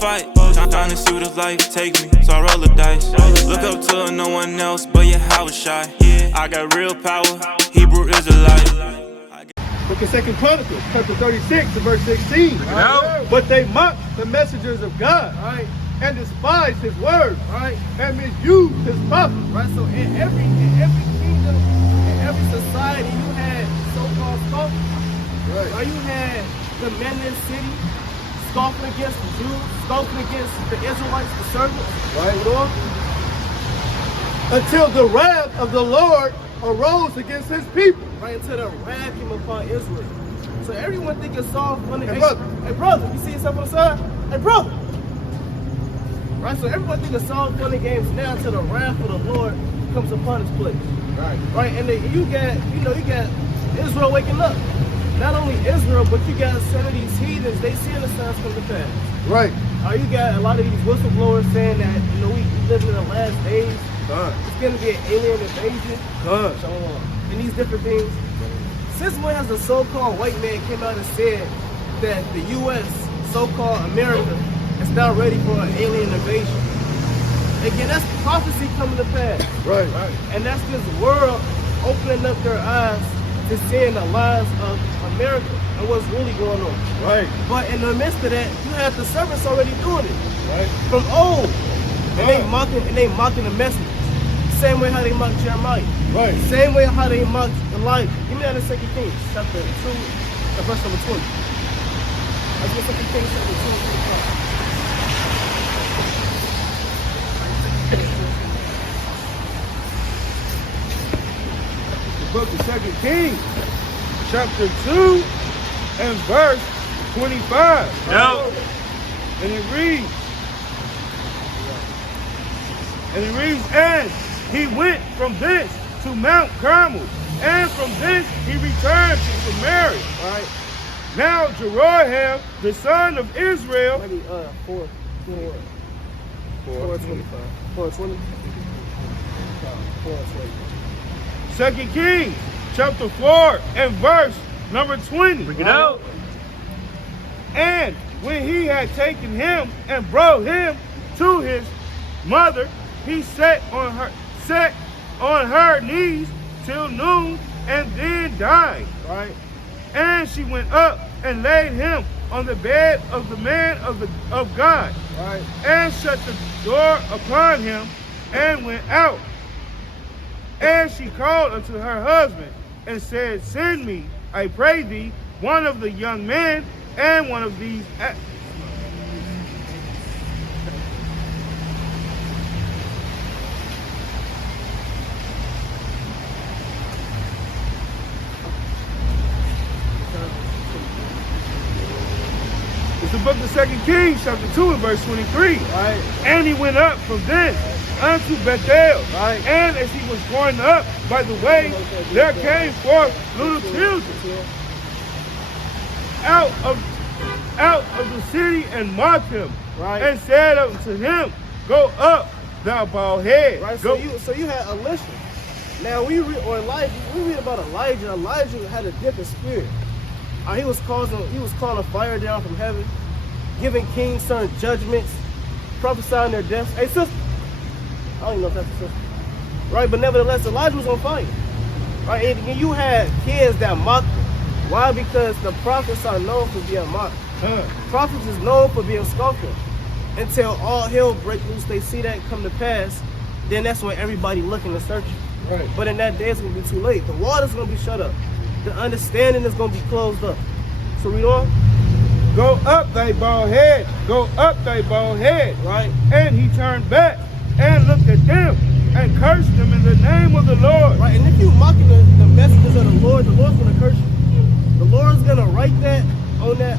fight. Trying to see where the life take me, so I roll the dice. Look up to no one else, but yeah, I was shy. I got real power, Hebrew Israelite. Look at 2 Chronicles, chapter 36, and verse 16. But they mocked the messengers of God, right, and despised his word, right, and misused his prophets. Right. So in every kingdom, in every society, you had so-called scoffers. Right. Right. You had the men in the city scoffing against the Jews, scoffing against the Israelites, the servants. Right. Until the wrath of the Lord arose against his people. Right, until the wrath came upon Israel. So everyone think it's all funny. Hey, brother, you see yourself on the side? Hey, brother. Right, so everyone think it's all funny games now until the wrath of the Lord comes upon his place. Right. Right, and then you got Israel waking up. Not only Israel, but you got some of these heathens, they seeing the signs come to pass. Right. You got a lot of these whistleblowers saying that, we live in the last days. It's going to be an alien invasion. And these different things. Since when has the so-called white man came out and said that the U.S., so-called America, is not ready for an alien invasion? Again, that's prophecy coming to pass. Right. And that's this world opening up their eyes to seeing the lies of America and what's really going on. Right. But in the midst of that, you have the servants already doing it. Right. From old. And they mocking the message. Same way how they mocked Jeremiah. Right. Same way how they mocked Elijah. Give me that in 2 Kings, chapter 2, verse number 20. Let's get 2 Kings, chapter 2, The book of 2 Kings, chapter 2, and verse 25. And it reads, and he went from thence to Mount Carmel, and from thence he returned to Samaria. Right. Now Jeroham, the son of Israel, Maybe 4:25. 4:20. 4:20. 2 Kings, chapter 4, and verse number 20. Bring it out. And when he had taken him and brought him to his mother, he sat on her knees till noon, and then died. Right. And she went up and laid him on the bed of the man of God. Right. And shut the door upon him, and went out. And she called unto her husband, and said, Send me, I pray thee, one of the young men, and one of these. It's the book of 2 Kings, chapter 2, and verse 23. Right. And he went up from thence unto Bethel. Right. And as he was going up by the way, there came forth little children out of the city, and mocked him. Right. And said unto him, Go up, thou bald head. Right. Go. So you had Elisha. Now we read about Elijah. Elijah had a different spirit. He was calling fire down from heaven, giving kings certain judgments, prophesying their deaths. Hey, sister. I don't even know if that's a sister. Right, but nevertheless, Elijah was on fire. Right, and you had kids that mocked him. Why? Because the prophets are known for being mocked. Prophets is known for being scoffed at. Until all hell break loose, they see that come to pass, then that's when everybody looking and searching. Right. But in that day, it's going to be too late. The water's going to be shut up. The understanding is going to be closed up. So read on. Go up, thy bald head. Go up, thy bald head. Right. And he turned back and looked at them and cursed them in the name of the Lord. Right. And if you mocking the messengers of the Lord's going to curse you. The Lord's going to write that on that.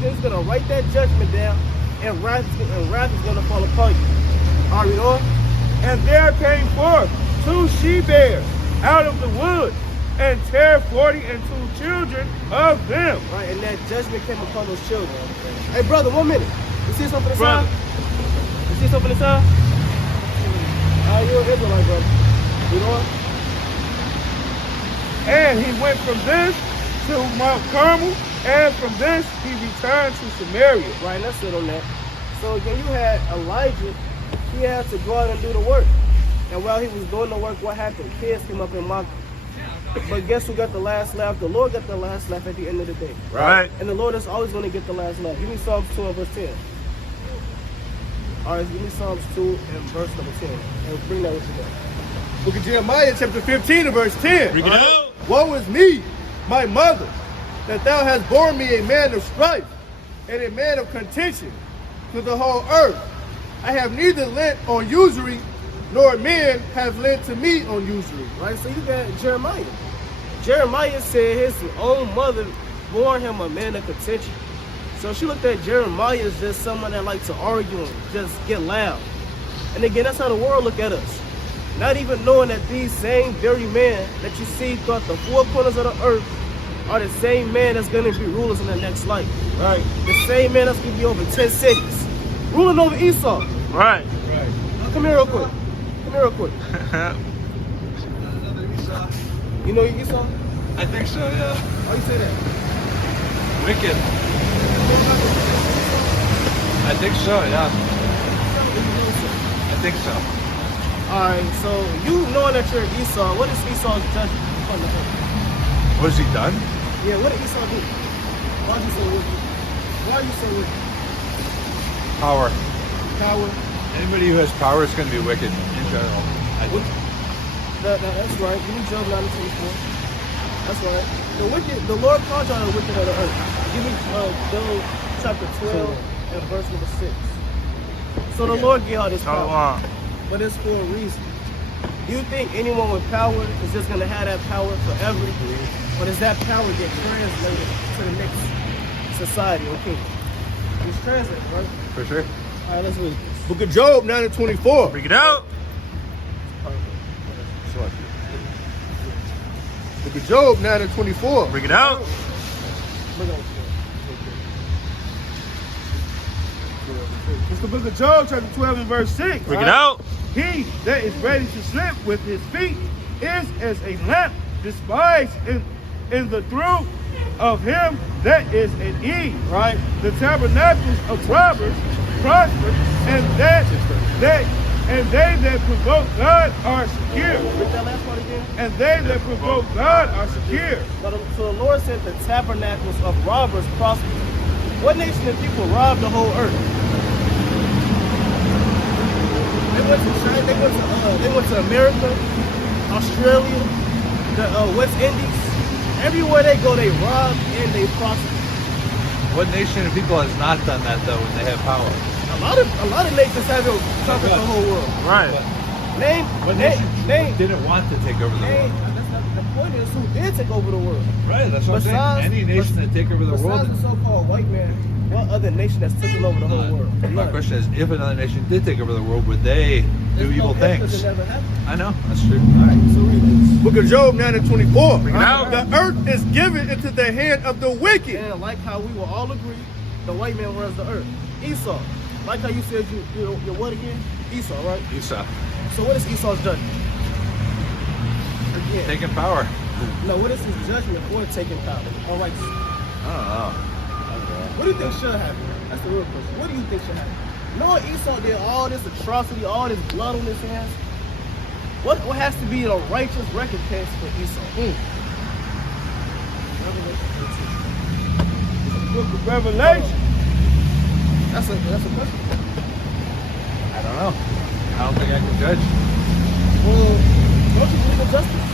He's going to write that judgment down, and wrath is going to fall upon you. All right, read on. And there came forth 2 she-bears out of the wood, and tear 40 and 2 children of them. Right, and that judgment came upon those children. Hey, brother, 1 minute. You see something inside? You see something inside? You're an Israelite, brother. You know what? And he went from thence to Mount Carmel, and from thence he returned to Samaria. Right, and that's it on that. So again, you had Elijah. He had to go out and do the work. And while he was doing the work, what happened? Kids came up and mocked him. But guess who got the last laugh? The Lord got the last laugh at the end of the day. Right. And the Lord is always going to get the last laugh. Give me Psalms 2 and verse 10. All right, give me Psalms 2 and verse number 10. And bring that with you back. Book of Jeremiah, chapter 15 and verse 10. Bring it out. Woe is me, my mother, that thou hast borne me a man of strife and a man of contention to the whole earth. I have neither lent on usury, nor men have lent to me on usury. Right, so you got Jeremiah. Jeremiah said his own mother bore him a man of contention. So she looked at Jeremiah as just someone that likes to argue and just get loud. And again, that's how the world look at us. Not even knowing that these same very men that you see throughout the four corners of the earth are the same man that's going to be rulers in the next life. Right. The same man that's going to be over 10 cities. Ruling over Esau. Right. Come here real quick. Come here real quick. You know Esau? I think so, yeah. How you say that? Wicked. I think so, yeah. I think so. Alright, so you knowing that you're Esau, what is Esau's judgment on the earth? What has he done? Yeah, what did Esau do? Why you so wicked? Why you so wicked? Power. Coward. Anybody who has power is going to be wicked in general. I think. That's right. Give me Job 9:24. That's right. The Lord called y'all the wicked of the earth. Give me Job chapter 12 and verse number 6. So the Lord gave all this power. But it's for a reason. Do you think anyone with power is just going to have that power forever? Or does that power get translated to the next society or kingdom? It's translated, right? For sure. All right, let's read this. Book of Job 9 and 24. Bring it out. Book of Job 9 and 24. Bring it out. Look at It's the book of Job, chapter 12 and verse 6. Bring it out. He that is ready to slip with his feet is as a lamp despised in the through of him that is at ease. Right. The tabernacles of robbers prosper, and they that provoke God are secure. Read that last part again. And they that provoke God are secure. So the Lord said the tabernacles of robbers prosper. What nation of people robbed the whole earth? They went to China, they went to America, Australia, the West Indies. Everywhere they go, they rob and they prosper. What nation of people has not done that though when they have power? A lot of nations have conquered the whole world. Right. What nation didn't want to take over the world? The point is, who did take over the world? Right, that's what I'm saying. Any nation that take over the world. Besides the so-called white man, what other nation that's taken over the whole world? My question is, if another nation did take over the world, would they do evil things? It never happened. I know, that's true. All right. So read this. Book of Job 9 and 24. Bring it out. The earth is given into the hand of the wicked. And like how we will all agree, the white man runs the earth. Esau. Like how you said you're what again? Esau, right? Esau. So what is Esau's judgment? Again. Taking power. No, what is his judgment for taking power? All right. I don't know. What do you think should happen? That's the real question. What do you think should happen? Knowing Esau did all this atrocity, all this blood on his hands, what has to be a righteous recompense for Esau? Book of Revelation. That's a question. I don't know. I don't think I can judge. Well, don't you believe in justice?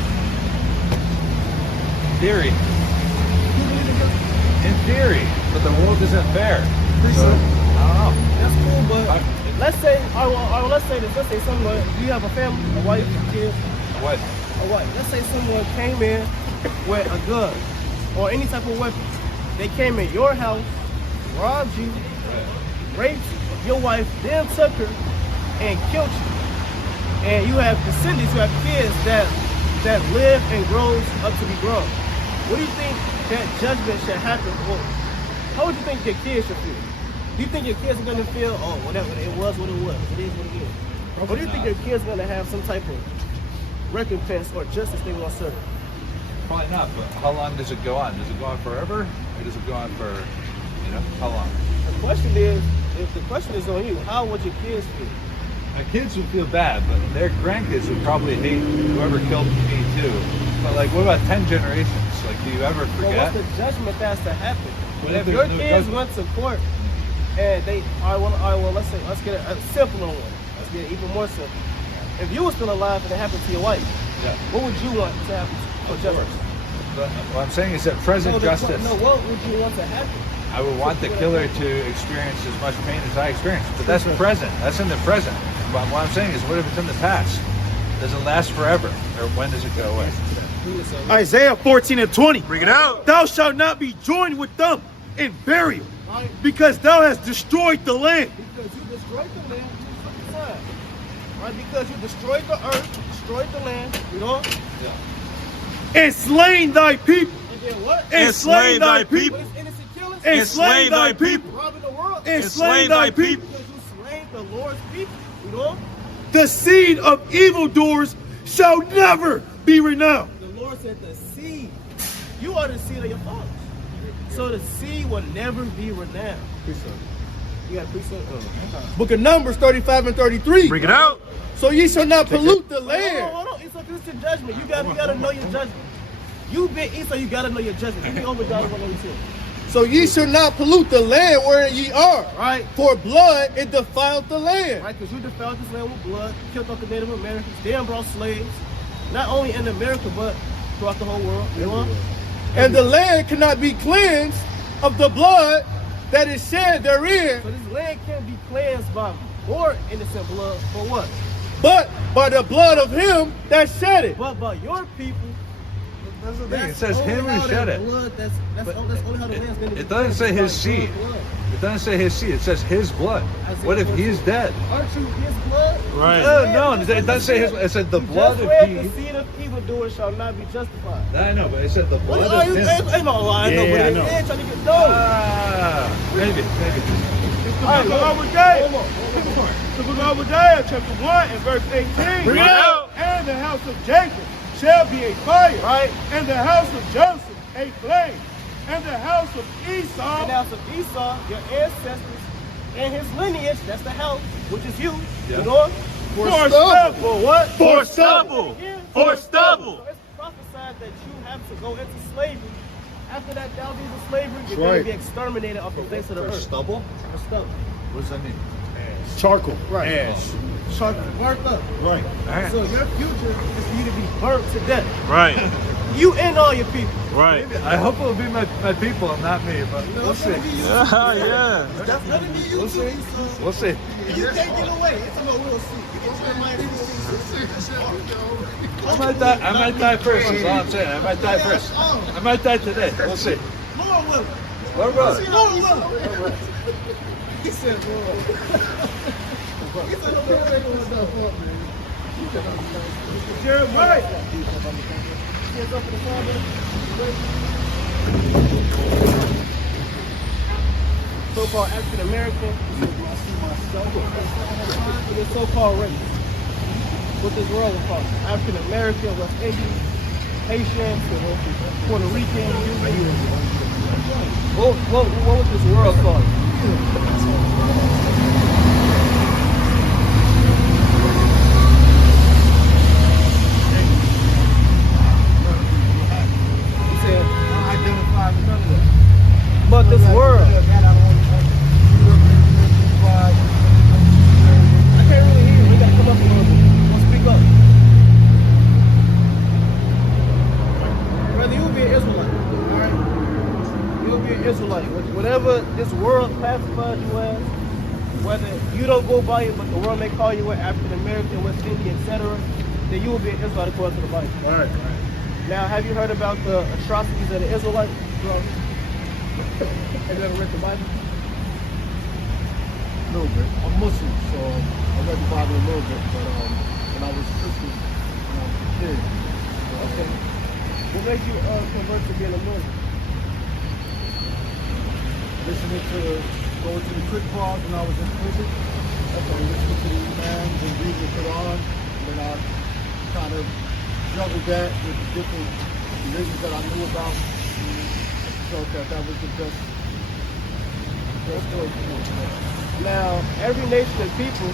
Theory. You believe in justice? In theory. But the world isn't fair. Pretty So, sure. I don't know. That's cool, but let's say, let's say this. Let's say someone, you have a family, a wife, kids, What? a wife. Let's say someone came in with a gun or any type of weapon. They came in your house, robbed you, raped your wife, then took her and killed you. And you have descendants, you have kids that live and grows up to be grown. What do you think that judgment should happen for? How would you think your kids should feel? Do you think your kids are going to feel, oh, whatever, it was what it was, it is what it is? Or do you think your kids are going to have some type of recompense or justice they want to serve? Probably not, but how long does it go on? Does it go on forever? Or does it go on for, how long? The question is, if the question is on you, how would your kids feel? My kids would feel bad, but their grandkids would probably hate whoever killed me too. But like, what about 10 generations? Like, do you ever Well, forget? what's the judgment that's to happen? What if if your there's no kids judgment? went to court and they, all right, well, let's get a simpler one. Let's get it even more simple. If you were still alive and it happened to your wife, Yeah. what would you want to happen for Of justice? course. But what I'm saying is that present justice. What would you want to happen? I would want the killer to experience as much pain as I experienced. But that's present. That's in the present. But what I'm saying is, what if it's in the past? Does it last forever? Or when does it go away? Isaiah 14:20. Bring it out. Thou shalt not be joined with them in burial, Right? because thou hast destroyed the land. Because you destroyed the land, you took the time. Right? Because you destroyed the earth, destroyed the land, you know? And slain thy people. And then what? And slain thy people. What is innocent killers? And slain thy people. Robbing the world. And slain thy people. Because you slain the Lord's people, you know? The seed of evildoers shall never be renowned. The Lord said the seed. You are the seed of your fathers. So the seed will never be renowned. You got a precept? Book of Numbers 35 and 33. Bring it out. So ye shall not pollute the land. Hold on. It's a Christian judgment. You gotta know your judgment. You been Esau, you gotta know your judgment. Give me over John 1:2. So ye shall not pollute the land where ye are. Right? For blood it defiled the land. Right? Because you defiled this land with blood, killed off the Native Americans, damn brought slaves, not only in America, but throughout the whole world. You know? And the land cannot be cleansed of the blood that is shed therein, So this land can't be cleansed by more innocent blood. For what? but by the blood of him that shed it. But by your people. That's the thing. It says him who shed it. That's only how the land's going to be. It doesn't say his seed. It doesn't say his seed. It says his blood. What if he's dead? Aren't you his blood? Right. No, it doesn't say his. It said the You blood just of read he. the seed of evildoers shall not be justified. I know, but it said the What blood are of you? him. Ain't no lie. Yeah, I But know. they're trying to get Maybe. All right, Obadiah. The book of Obadiah, chapter 1 and verse 18. Bring it out. And the house of Jacob shall be a fire, Right? and the house of Joseph a flame, and the house of Esau. And out of Esau, your ancestors, and his lineage, that's the house, which is you. Yeah. You know? For stubble. For what? For stubble. For stubble. So it's prophesied that you have to go into slavery. After that, thou be in slavery, you're That's going right. to be exterminated off the face of the For earth. stubble? For stubble. What does that mean? Charcoal. Right. Ash. Charcoal. Burnt up. Right. Alright. So your future is for you to be burnt to death. Right. You and all your people. Right. I hope it'll be my people and not me, but we'll see. Yeah. Yeah. That's gonna be you. We'll see. We'll see. You can't get away. It's a no we'll see. I might die first, that's all I'm saying. I might die first. I might die today. We'll see. Lord willing. Lord willing. Lord willing. He said, Lord. He said, Lord, take on stuff up, man. Jeremiah. Hands up for the Father. So-called African American. The so-called race. What this world is called. African American, West Indian, Haitian, Puerto Rican. What was this world called? He said, but this world. I can't really hear you. You gotta come up a little bit. Don't speak up. Brother, you'll be an Israelite. Alright? You'll be an Israelite. Whatever this world classifies you as, whether you don't go by it, but the world may call you an African American, West Indian, etc., then you will be an Israelite according to the Bible. All right. Now, have you heard about the atrocities of the Israelites? Have you ever read the Bible? A little bit. I'm Muslim, so I read the Bible a little bit, but when I was Christian, when I was a kid. Okay. What made you convert to being a Muslim? Listening to going to the quick bars when I was in prison. Listening to the imams and reading the Quran. And then I kind of juggled that with the different religions that I knew about. And I felt that that was the best Now, every nation of people,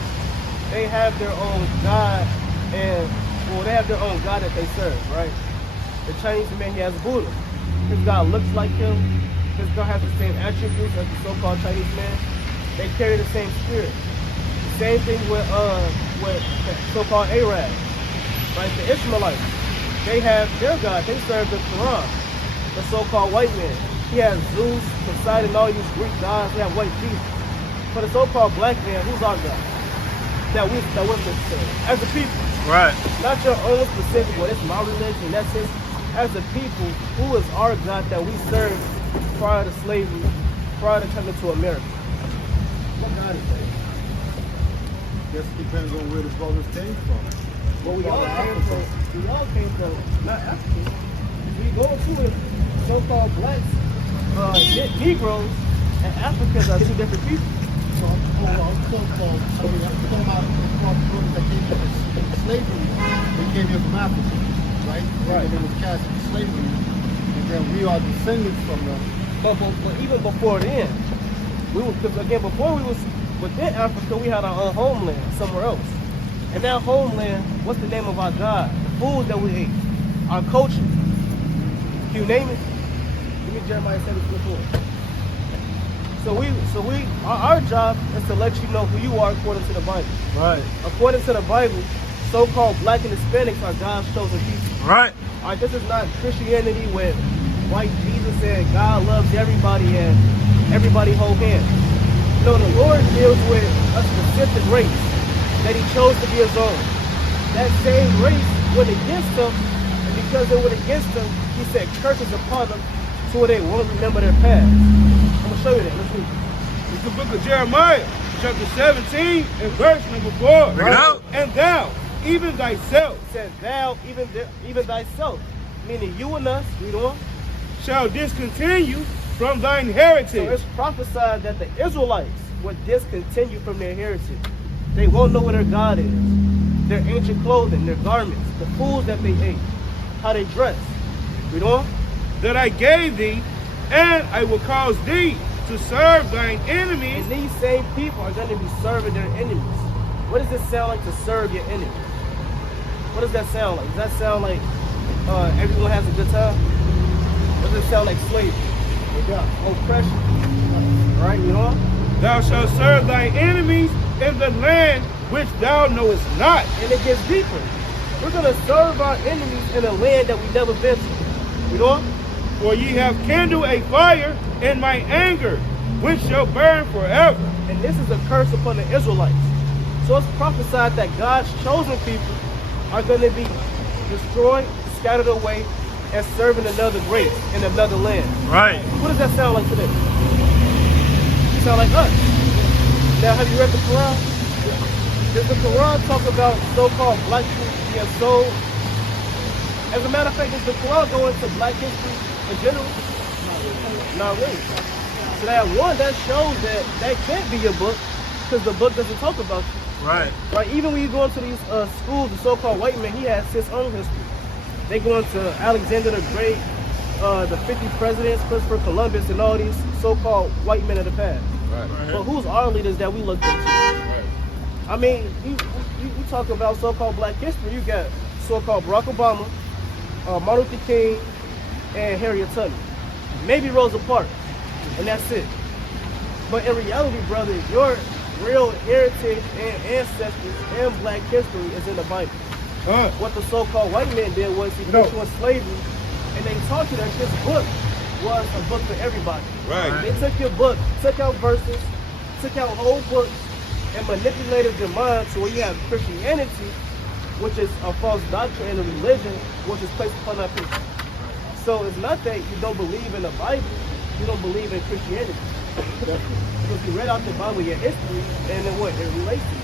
they have their own God, and they have their own God that they serve, right? The Chinese man, he has Buddha. His God looks like him. His God has the same attributes as the so-called Chinese man. They carry the same spirit. The same thing with the so-called Arabs, right? The Ishmaelites, they have their God. They serve the Quran. The so-called white man, he has Zeus, Poseidon, all these Greek gods. They have white Jesus. For the so-called black man, who's our God? That we're serve as a people. Right. Not your own specific, well, it's my religion. That's it. As a people, who is our God that we serve prior to slavery, prior to coming to America? What God is that? Guess it depends on where the brothers came from. Well, we all came from, not Africans. We go to it, so-called blacks, Negroes, and Africans are two different people. So I'm so-called, I mean, I'm talking about the brothers that came from slavery. They came here from Africa, right? Right. And they was cast into slavery. And then we are descendants from them. But even before then, because again, before we was within Africa, we had our own homeland somewhere else. And that homeland, what's the name of our God? The food that we ate, our culture. Can you name it? Give me Jeremiah 7:24. So our job is to let you know who you are according to the Bible. Right. According to the Bible, so-called black and Hispanics are God's chosen people. Right. All right, this is not Christianity where white Jesus said God loves everybody and everybody hold hands. No, the Lord deals with a specific race that he chose to be his own. That same race went against him, and because they went against him, he said curses upon them so they won't remember their past. I'm going to show you that. Let's read it. It's the book of Jeremiah, chapter 17, and verse number 4. Bring it out. And thou, even thyself, He said, thou, even thyself, meaning you and us, read on, shall discontinue from thine so heritage. it's prophesied that the Israelites would discontinue from their heritage. They won't know what their God is. Their ancient clothing, their garments, the foods that they ate, how they dressed. Read on. That I gave thee, and I will cause thee to serve thine enemies. And these same people are going to be serving their enemies. What does it sound like to serve your enemies? What does that sound like? Does that sound like everyone has a good time? Or does it sound like slavery? Oppression. Right, you know? Thou shalt serve thy enemies in the land which thou knowest not. And it gets deeper. We're going to serve our enemies in a land that we've never been to. You know? For ye have kindled a fire in my anger, which shall burn forever. And this is a curse upon the Israelites. So it's prophesied that God's chosen people are going to be destroyed, scattered away, and serving another race in another land. Right. What does that sound like today? It sound like us. Now, have you read the Quran? Does the Quran talk about so-called black people being sold? As a matter of fact, does the Quran go into black history in general? Not really. So that one, that shows that can't be your book, because the book doesn't talk about you. Right. Right? Even when you go into these schools, the so-called white man, he has his own history. They go into Alexander the Great, the 50 presidents, Christopher Columbus, and all these so-called white men of the past. Right. But who's our leaders that we look into? Right. I mean, you talk about so-called black history, you got so-called Barack Obama, Martin Luther King, and Harriet Tubman. Maybe Rosa Parks, and that's it. But in reality, brother, your real heritage and ancestors and black history is in the Bible. What the so-called white man did was he put you in slavery, and they taught you that this book was a book for everybody. Right. They took your book, took out verses, took out whole books, and manipulated your mind to where you have Christianity, which is a false doctrine, and a religion, which is placed upon our people. So it's not that you don't believe in the Bible, you don't believe in Christianity. Because you read out the Bible, your history, and then what? It relates to you.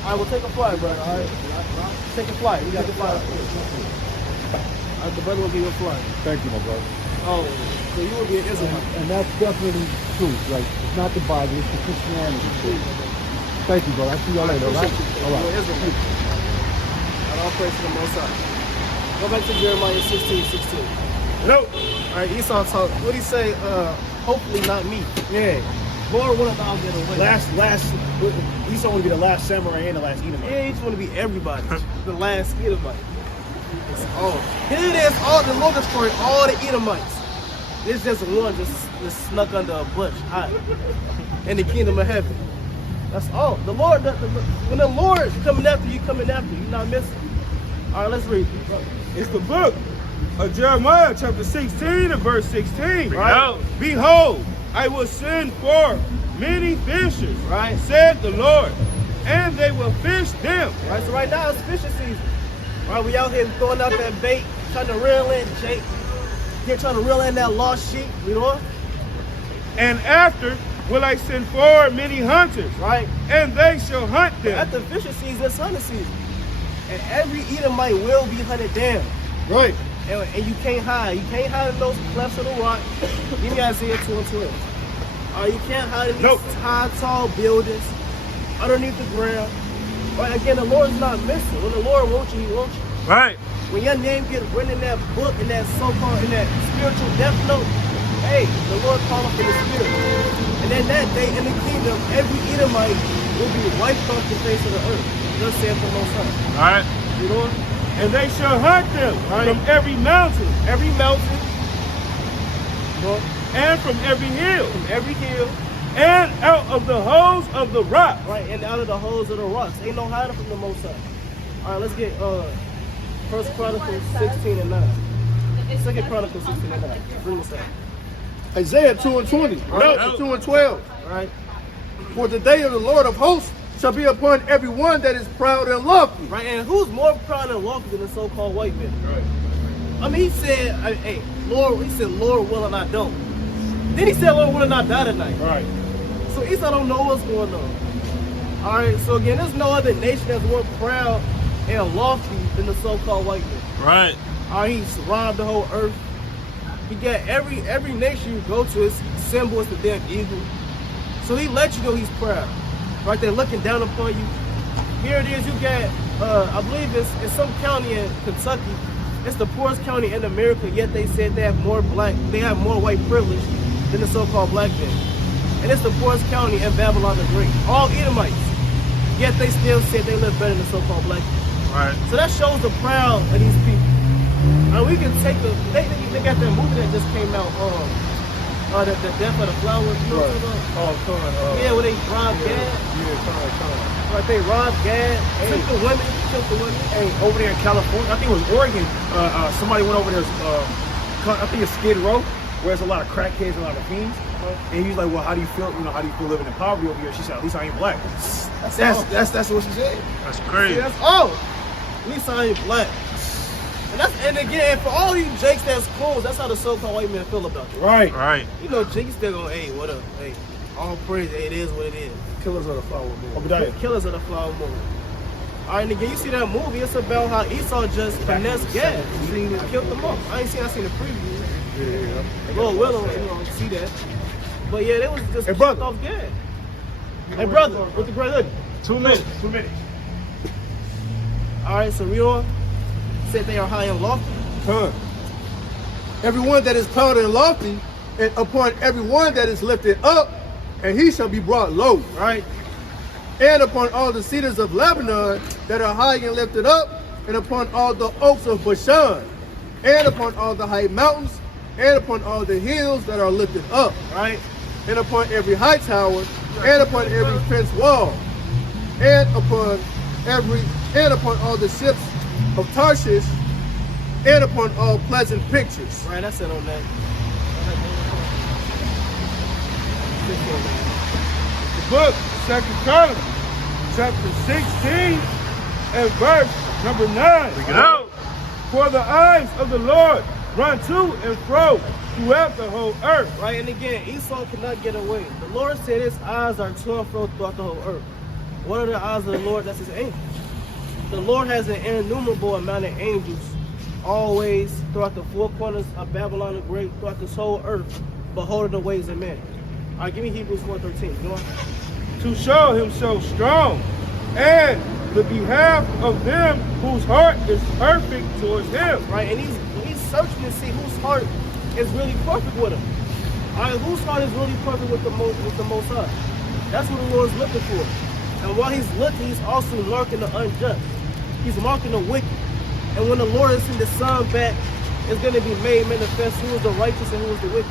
All right, we'll take a flight, bro. All right, take a flight. We got the flight. All right, the brother will give you a flight. Thank you, my brother. Oh, so you will be an Israelite. And that's definitely true. Like, it's not the Bible, it's the Christianity. Thank you, brother. I'll see y'all later, all right? All right. You're an Israelite. And all praise to the Most High. Go back to Jeremiah 16:16. No. All right, Esau talk. What he say? Hopefully not me. Yeah. Lord, what if I'll get away? Esau want to be the last samurai and the last Edomite. Yeah, he just want to be everybody. The last Edomite. It's all. Here it is. All the Lord destroyed all the Edomites. It's just one just snuck under a bush, hot, in the kingdom of heaven. That's all. The Lord, when the Lord coming after you, you're not missing. All right, let's read this. It's the book of Jeremiah, chapter 16 and verse 16. Right. Behold, I will send forth many fishers, Right. said the Lord, and they will fish them. Right, so right now it's fishing season. Right, we out here throwing out that bait, trying to reel in Jake. Here trying to reel in that lost sheep, you know? And after will I send forth many hunters, Right. and they shall hunt them. At the fishing season, it's hunting season. And every Edomite will be hunted down. Right. And you can't hide. You can't hide in those clefts of the rock. Give me Isaiah 2 and 12. You can't hide in these high, tall buildings underneath the ground. Right, again, the Lord's not missing. When the Lord wants you, he wants you. Right. When your name gets written in that book, in that so-called, in that spiritual death note, hey, the Lord called for the spirit. And then that day in the kingdom, every Edomite will be wiped off the face of the earth. Thus saith the Most High. All right. You know? And they shall hunt them from every mountain, Every mountain, you know, and from every hill, from every hill, and out of the holes of the rock. right, and out of the holes of the rocks. Ain't no hiding from the Most High. All right, let's get First Chronicles 16 and 9. Second Chronicles 16 and 9. Bring this out. Isaiah 2 and 20. Right. 2 and 12. All right, For the day of the Lord of hosts shall be upon everyone that is proud and lofty. right, and who's more proud and lofty than the so-called white man? Right. I mean, he said, hey, Lord, he said, Lord willing I don't. Then he said, Lord willing I die tonight. Right. So Esau don't know what's going on. All right, so again, there's no other nation that's more proud and lofty than the so-called white man. Right. All right, he's robbed the whole earth. He got every nation you go to, its symbol is the damn eagle. So he let you know he's proud. Right there, looking down upon you. Here it is, you got, I believe it's in some county in Kentucky. It's the poorest county in America, yet they said they have more white privilege than the so-called black man. And it's the poorest county in Babylon the Great. All Edomites. Yet they still said they live better than the so-called black man. Right. So that shows the proud of these people. We can take they got that movie that just came out, the Death of the Flowers, you know what I'm talking about? Yeah, where they rob Gad. Right, they rob Gad, took the women, killed the women. Hey, over there in California, I think it was Oregon, somebody went over there, I think it's Skid Row, where there's a lot of crackheads and a lot of fiends. And he was like, well, how do you feel, how do you feel living in poverty over here? She said, at least I ain't black. That's what she said. That's crazy. See, that's all. At least I ain't black. And again, for all you Jakes that's close, that's how the so-called white men feel about you. Right. Right. You know, Jake still going, hey, what up? Hey, all praise, hey, it is what it is. Killers of the flower moon. Killers of the flower moon. All right, and again, you see that movie, it's about how Esau just finessed Gad. He killed them all. I seen the preview. Yeah. Lord Willow, see that. But yeah, they was just Hey, brother. off Gad. Hey, brother, with the gray hoodie. 2 minutes. All right, so read on. Said they are high and lofty. Everyone that is proud and lofty, and upon everyone that is lifted up, and he shall be brought low. Right? And upon all the cedars of Lebanon that are high and lifted up, and upon all the oaks of Bashan, and upon all the high mountains, and upon all the hills that are lifted up, Right? and upon every high tower, and upon every fenced wall, and upon all the ships of Tarshish, and upon all pleasant pictures. Right, that's it on that. The book, 2 Chronicles, chapter 16 and verse number 9. Bring it out. For the eyes of the Lord run to and fro throughout the whole earth. Right, and again, Esau cannot get away. The Lord said his eyes are to and fro throughout the whole earth. What are the eyes of the Lord? That's his angels. The Lord has an innumerable amount of angels always throughout the four corners of Babylon the Great, throughout this whole earth, beholding the ways of men. All right, give me Hebrews 4:13. Go on. To show himself strong and the behalf of them whose heart is perfect towards him. Right, and he's searching to see whose heart is really perfect with him. All right, whose heart is really perfect with the Most High? That's what the Lord's looking for. And while he's looking, he's also marking the unjust. He's marking the wicked. And when the Lord sends the Son back, it's going to be made manifest who is the righteous and who is the wicked.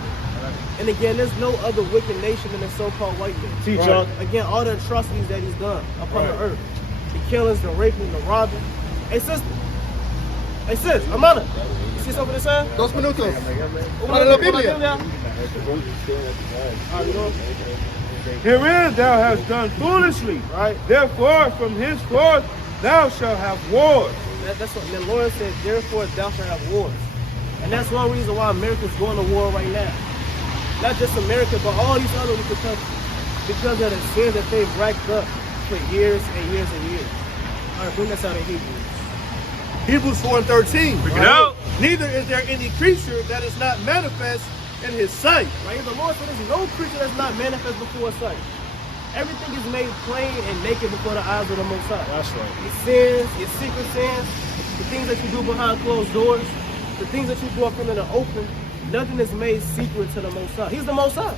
And again, there's no other wicked nation than the so-called white man. Teach y'all. Again, all the atrocities that he's done upon the earth. The killings, the raping, the robbing. Hey, sister. Hey, sis, Amanda. You see something inside? 2 minutos. Para la Biblia. Herein thou hast done foolishly. Right. Therefore, from henceforth thou shalt have wars. That's what the Lord said, therefore thou shalt have wars. And that's one reason why America's going to war right now. Not just America, but all these other wicked countries. Because of the sins that they've racked up for years and years and years. All right, bring this out of Hebrews. Hebrews 4:13. Bring it out. Neither is there any creature that is not manifest in his sight. Right? The Lord said there's no creature that's not manifest before his sight. Everything is made plain and naked before the eyes of the Most High. That's right. Your sins, your secret sins, the things that you do behind closed doors, the things that you do up in the open, nothing is made secret to the Most High. He's the Most High.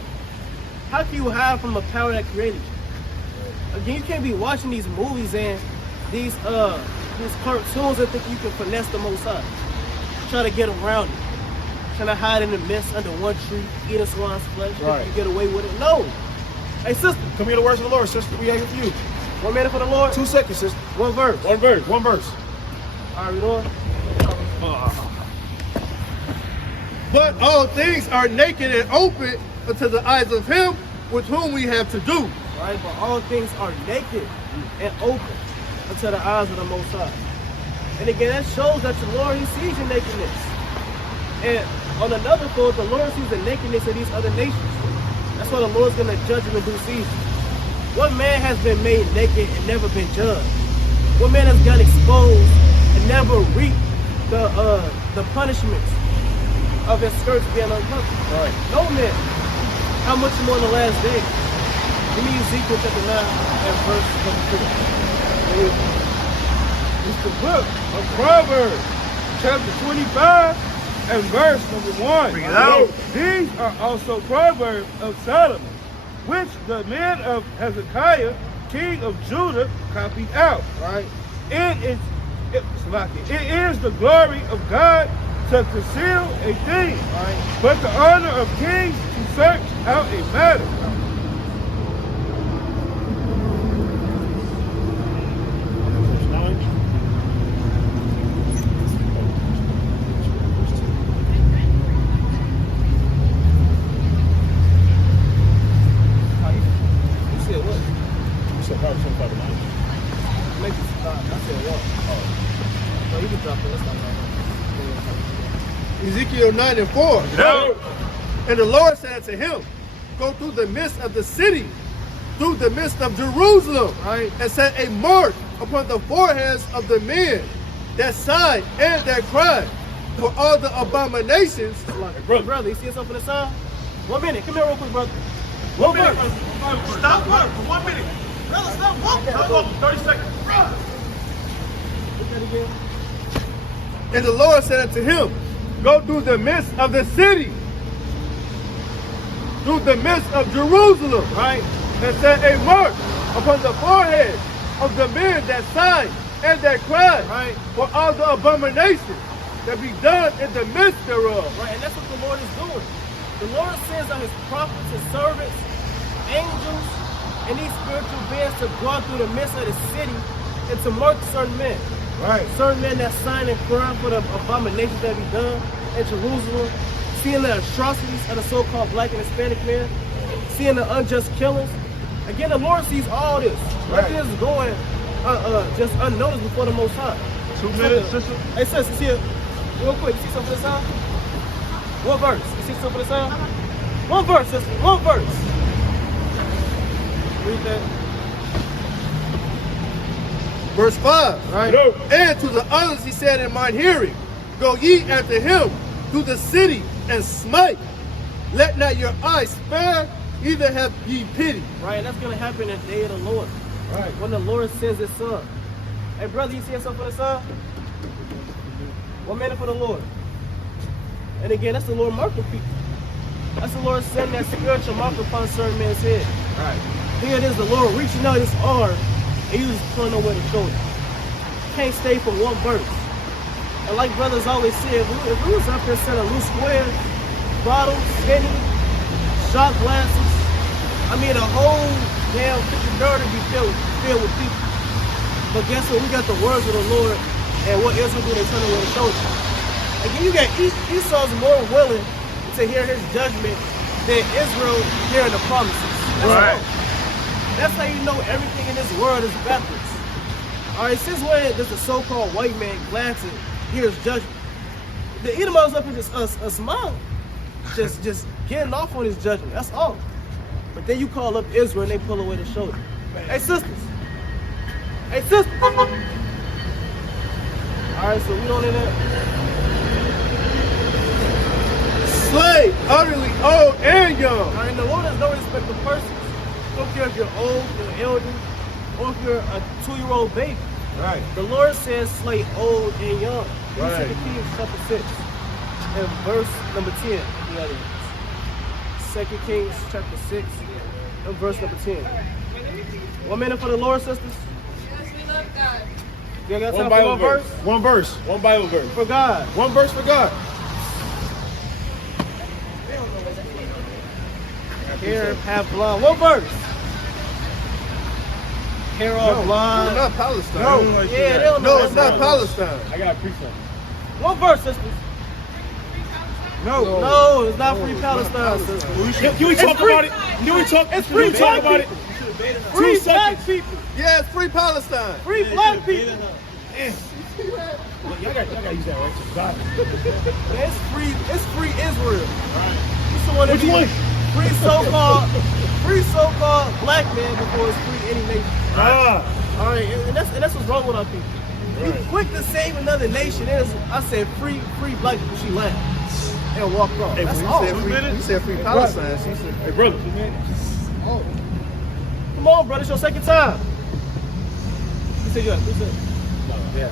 How can you hide from the power that created you? Again, you can't be watching these movies and these cartoons and think you can finesse the Most High. Try to get around it. Trying to hide in the mist under one tree, eat a swine's flesh, think you get away with it. No. Hey, sister. Come hear the words of the Lord, sister. We have for you. 1 minute for the Lord. 2 seconds, sister. One verse. One verse. One verse. All right, we doing? But all things are naked and open unto the eyes of him with whom we have to do. Right, but all things are naked and open unto the eyes of the Most High. And again, that shows that the Lord, he sees your nakedness. And on another fold, the Lord sees the nakedness of these other nations. That's why the Lord's going to judge them in due season. What man has been made naked and never been judged? What man has got exposed and never reaped the punishments of his skirts being uncovered? Right. No man. How much more in the last days? Give me Ezekiel chapter 9 and verse number 2. It's the book of Proverbs, chapter 25 and verse number 1. Bring it out. These are also proverbs of Solomon, which the men of Hezekiah, king of Judah, copied out. Right? It is the glory of God to conceal a thing, Right? but the honor of kings to search out a matter. You said what? You said Proverbs 25 to 9. Make it stop. I said what? Oh. No, you can drop it. Let's not Ezekiel 9 and 4. No. And the Lord said unto him, go through the midst of the city, through the midst of Jerusalem, Right? and set a mark upon the foreheads of the men that sigh and that cry for all the abominations. Brother, you see something in the sign? 1 minute. Come here real quick, brother. 1 minute. Stop work for 1 minute. Brother, stop work. 30 seconds. Look at it again. And the Lord said unto him, go through the midst of the city, through the midst of Jerusalem, Right? and set a mark upon the forehead of the men that sigh and that cry Right. for all the abominations that be done in the midst thereof. Right, and that's what the Lord is doing. The Lord sends out his prophets, his servants, angels, and these spiritual beings to go through the midst of the city and to mark certain men. Right. Certain men that sign and cry for the abominations that be done in Jerusalem, seeing the atrocities of the so-called black and Hispanic men, seeing the unjust killings. Again, the Lord sees all this. Nothing is going just unnoticed before the Most High. 2 minutes, sister. Hey, sis, you see it? Real quick, you see something in the sound? One verse. You see something in the sound? One verse, sister. One verse. Read that. Verse 5, Right? No. and to the others he said in mine hearing, go ye after him through the city and smite. Let not your eyes spare, neither have ye pity. Right, and that's going to happen in the day of the Lord. Right. When the Lord sends his son. Hey, brother, you see something for the son? 1 minute for the Lord. And again, that's the Lord marking people. That's the Lord sending that spiritual mark upon a certain man's head. Right. Here it is, the Lord reaching out his arm and you just pulling away the shoulder. Can't stay for one verse. And like brothers always say, if we was up here selling loose squares, bottles, skinny, shot glasses, I mean a whole damn kitchen door to be filled with people. But guess what? We got the words of the Lord, and what Israel do, they turn away the shoulder. Again, you got Esau's more willing to hear his judgment than Israel hearing the promises. That's how you know everything in this world is backwards. All right, since when does the so-called white man glad to hear his judgment? The Edomites up here just a smile, just getting off on his judgment. That's all. But then you call up Israel and they pull away the shoulder. Hey sisters. Hey sisters. All right, so we on in there. Slave, utterly old and young. All right, the Lord has no respect of persons. Don't care if you're old, you're elder, or if you're a 2-year-old baby. Right. The Lord says slay old and young. Right. 2 Kings chapter 6 and verse number 10. In other words. 2 Kings chapter 6 and verse number 10. 1 minute for the Lord, sisters. Yes, we love God. You got One time for Bible one verse. verse? One verse. One Bible verse. For God. One verse for God. Hair half blonde. One verse. Hair all No, blonde. not Palestine. No. Yeah, they don't know. No, it's not Palestine. I got a precept. One verse, sisters. No. No, it's not free Palestine, sisters. Can we talk about it? Can we talk? It's Can we free talk black about it? people. Free 2 black seconds. people. Yeah, it's free Palestine. Free black people. Y'all gotta use that right to God. It's free Israel. It's the one that Which one? free so-called black man before it's free any nation. All right, and that's what's wrong with our people. You quick to save another nation. I said free black people. She laughed and walked off. Hey, That's when all. You said free Palestine. She said, Hey, brother. Come on, brother. It's your second time. You said you had. Who said? Yeah.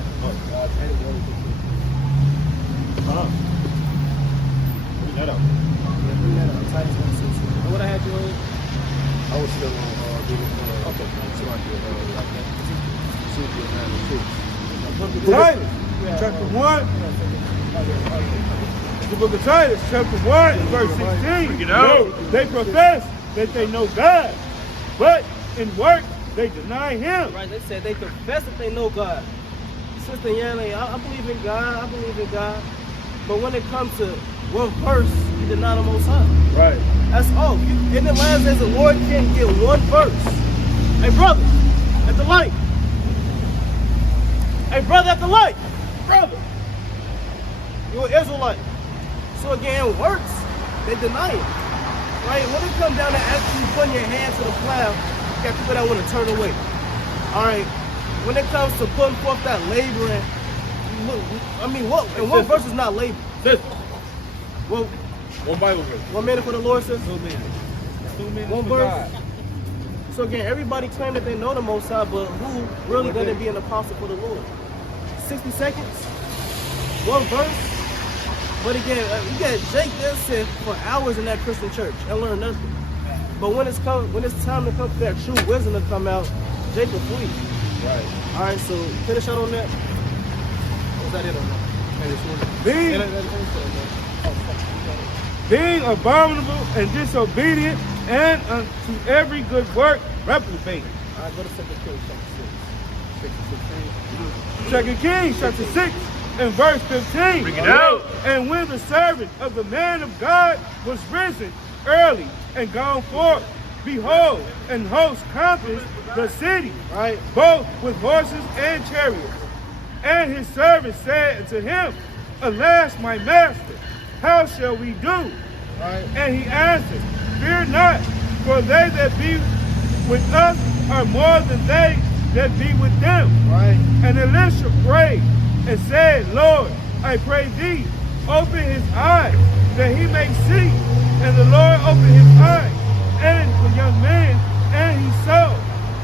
That up. And what I had you on? I was still on Titus, chapter 1. The book of Titus, chapter 1, verse 16. They profess that they know God, but in work they deny Him. Right, they said they confess that they know God. Sister Yanni, I believe in God, but when it comes to one verse, you deny the Most High. Right. That's all. In the last days, the Lord can't get one verse. Hey, brother, at the light. Hey, brother, at the light. Brother, you're an Israelite. So again, it works. They deny it. Right? When it comes down to actually putting your hand to the plow, you got people that want to turn away. All right. When it comes to putting forth that laboring, what verse is not labor? Well, One Bible verse. 1 minute for the Lord, says. 2 minutes. 2 minutes One for verse. God. So again, everybody claim that they know the Most High, but who really going to be an apostle for the Lord? 60 seconds, one verse. But again, you got Jake there sit for hours in that Christian church and learn nothing. But when it's time to come for that true wisdom to come out, Jake will flee. Right. All right, so finish out on that. Was that it on that? Being abominable and disobedient, and unto every good work reprobate. All right, go to 2 Kings chapter 6. 2 Kings chapter 6 and verse 15. Bring it out. And when the servant of the man of God was risen early and gone forth, behold, an host compassed the city, Right. both with horses and chariots. And his servant said unto him, Alas, my master, how shall we do? Right. And he answered, Fear not, for they that be with us are more than they that be with them. Right. And Elisha prayed and said, Lord, I pray thee, open his eyes, that he may see. And the Lord opened his eyes, and the young man, and he saw.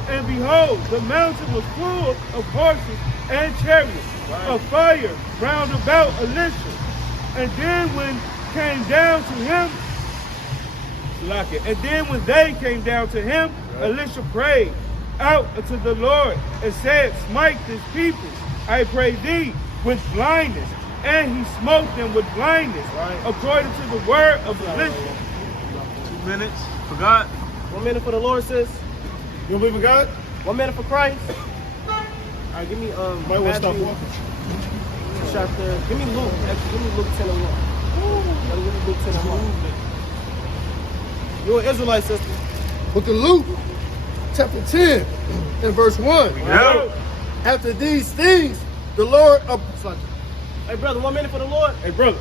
And behold, the mountain was full of horses and chariots of fire round about Elisha. And then when came down to him, and then when they came down to him, Elisha prayed out unto the Lord and said, smite this people, I pray thee, with blindness. And he smote them with blindness, according to the word of Elisha. 2 minutes for God. 1 minute for the Lord, sis. You believe in God? 1 minute for Christ. All right, give me Might want to stop Matthew walking. chapter. Give me Luke. Actually, give me Luke 10 and 1. Give me Luke 10 and 1. You're an Israelite, sister. Book of Luke, chapter 10, and verse 1. Yeah. After these things, the Lord Hey, brother, 1 minute for the Lord. Hey, brother.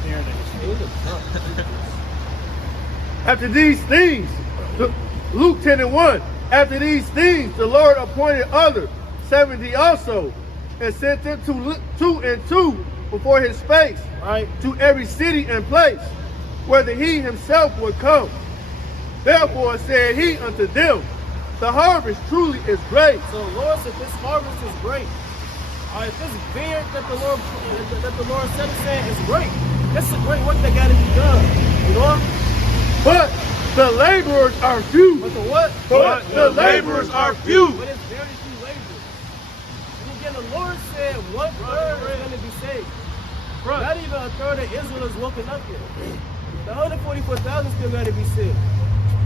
Staring at his After these things, Luke 10 and 1. After these things, the Lord appointed others, 70 also, and sent them two and two before his face, to every city and place, whether he himself would come. Therefore said he unto them, the harvest truly is great. So, Lord said this harvest is great. All right, this vineyard that the Lord said is great. This is a great work that got to be done. You know? But the laborers are few. But the what? But the laborers are few. But it's very few laborers. And again, the Lord said 1/3 is going to be saved. Not even a third of Israel is woken up yet. The 144,000 still got to be saved.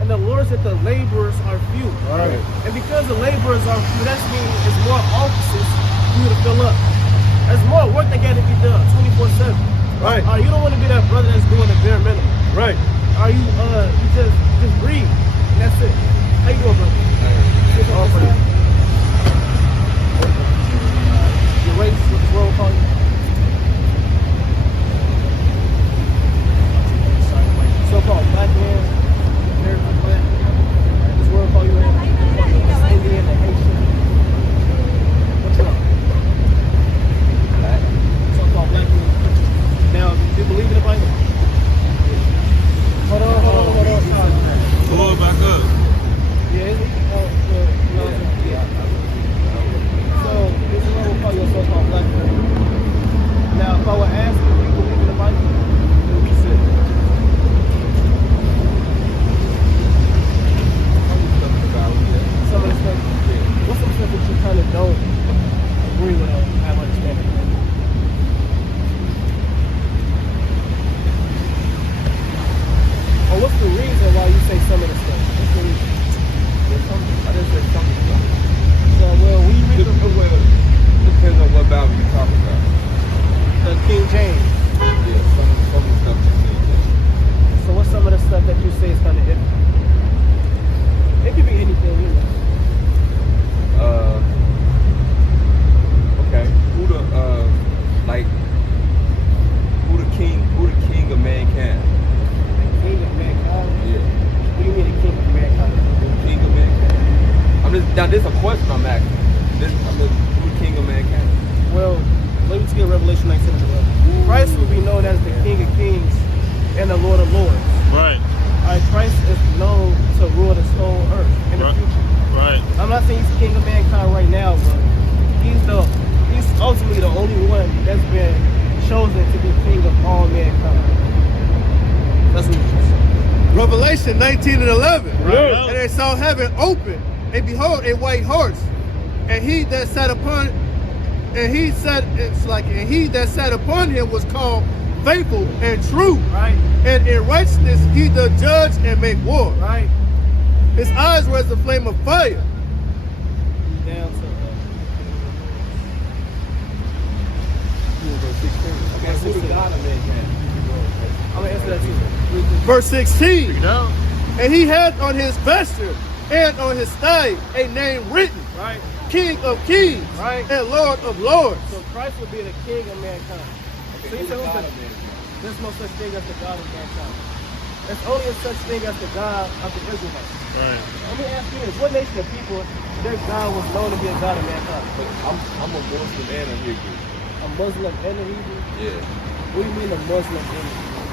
And the Lord said the laborers are few. All right. And because the laborers are few, that means it's more offices for you to fill up. There's more work that got to be done 24/7. Right. You don't want to be that brother that's doing the bare minimum. Right. You just breathe. And that's it. How you doing, brother? Your race, what the world call you? So-called black man, American black. This world call you in? Indian, the Haitian. What's up? Black. So-called black man. Now, do you believe in the Bible? Hold on. Pull it back up. Yeah, is it? Yeah. So, this is what we'll call you a so-called black man. Now, if I were asked you, do you believe in the Bible? What would you say? Some of the stuff. What's some stuff that you kind of don't agree with or have understanding? Or what's the reason why you say some of the stuff? What's the reason? I didn't say something. So, well, we read Depends on what Bible you're talking about. the King James. Yeah, some of the stuff you see. So what's some of the stuff that you say is kind of iffy? It could be anything, you know. Okay. Who the king of mankind? The king of mankind? Yeah. What do you mean the king of mankind? The king of mankind. Now this is a question I'm asking. Who the king of mankind? Well, let me get Revelation 19 as well. Christ will be known as the King of Kings and the Lord of Lords. Right. Christ is known to rule this whole earth in the future. Right. I'm not saying he's the king of mankind right now, but he's ultimately the only one that's been chosen to be king of all mankind. That's what he's saying. Revelation 19 and 11. Right. And they saw heaven open, and behold, a white horse, and he that sat upon him was called faithful and true. Right. And in righteousness he doth judge and make war. Right. His eyes were as a flame of fire. Down to Who the God of mankind? I'm gonna answer that too. Verse 16. And he hath on his vesture and on his thigh a name written, Right. King of Kings, Right. and Lord of Lords. So Christ will be the king of mankind. So you say, there's no such thing as the God of mankind. There's only a such thing as the God of the Israelites. Right. Let me ask you this: what nation of people their God was known to be a God of mankind? But I'm a Muslim and a Hebrew. A Muslim and a Hebrew? Yeah. What do you mean a Muslim and a Hebrew?